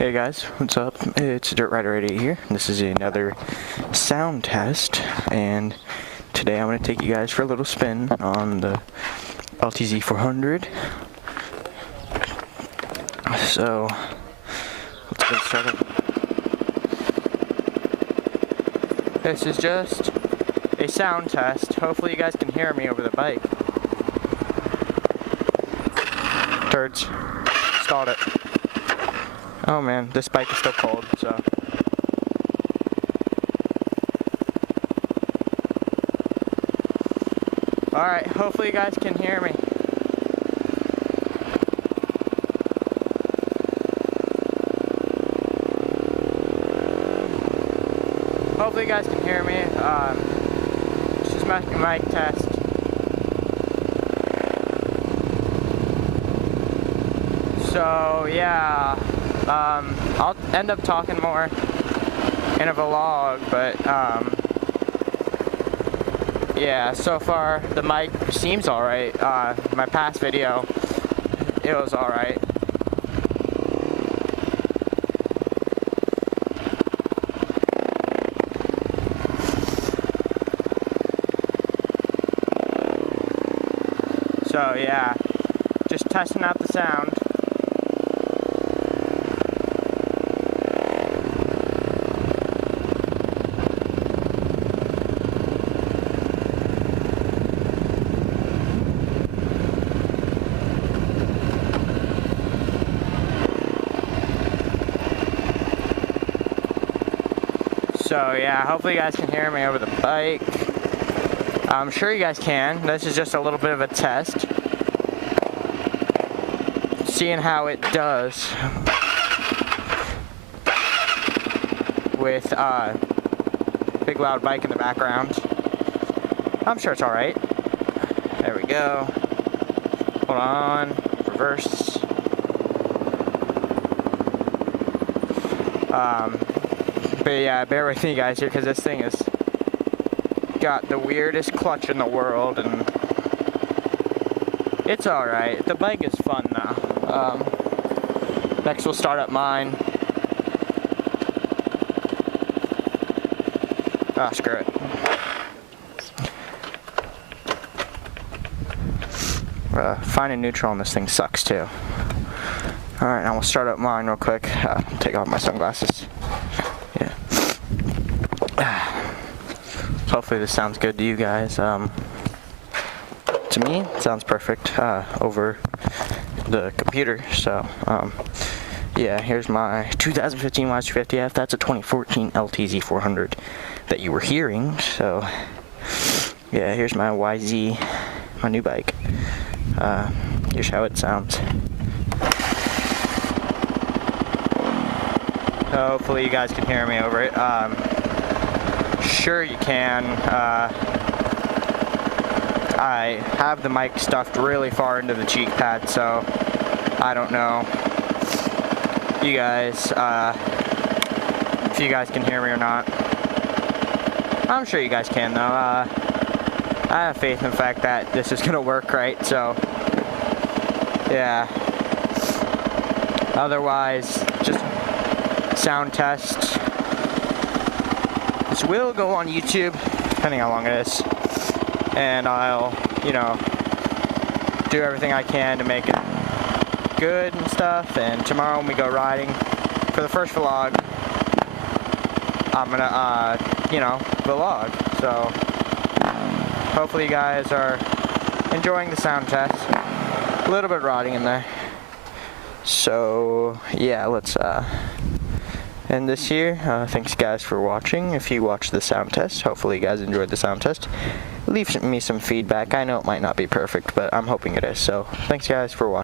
Hey guys, what's up? It's Dirt Rider 88 here. This is another sound test, and today I'm going to take you guys for a little spin on the LTZ 400. So, let's get started. This is just a sound test. Hopefully you guys can hear me over the bike. Turds. Stalled it. Oh man, this bike is still cold, so. Alright, hopefully you guys can hear me. Hopefully you guys can hear me. It's just my mic test. So yeah. I'll end up talking more in a vlog, but yeah, so far the mic seems alright. My past video, it was alright. So yeah, just testing out the sound. So yeah, hopefully you guys can hear me over the bike. I'm sure you guys can. This is just a little bit of a test. Seeing how it does with a big loud bike in the background. I'm sure it's alright. There we go. Hold on. Reverse. But yeah, bear with me guys here, because this thing has got the weirdest clutch in the world, and it's alright. The bike is fun now. Next we'll start up mine. Ah, screw it. Finding neutral on this thing sucks too. Alright, now we'll start up mine real quick. Take off my sunglasses. Yeah. Hopefully this sounds good to you guys. To me, it sounds perfect over the computer. So, yeah, here's my 2015 YZ250F. That's a 2014 LTZ 400 that you were hearing. So, yeah, here's my YZ, my new bike. Here's how it sounds. Hopefully you guys can hear me over it. Sure you can. I have the mic stuffed really far into the cheek pad, so I don't know you guys, if you guys can hear me or not. I'm sure you guys can though. I have faith in the fact that this is gonna work right, so yeah. Otherwise, just sound test. This will go on YouTube, depending how long it is, and I'll, you know, do everything I can to make it good and stuff. And tomorrow when we go riding for the first vlog, I'm gonna, you know, vlog. So hopefully you guys are enjoying the sound test. A little bit rotting in there. So yeah, let's end this here. Thanks guys for watching. If you watched the sound test, hopefully you guys enjoyed the sound test. Leave me some feedback. I know it might not be perfect, but I'm hoping it is. So thanks guys for watching.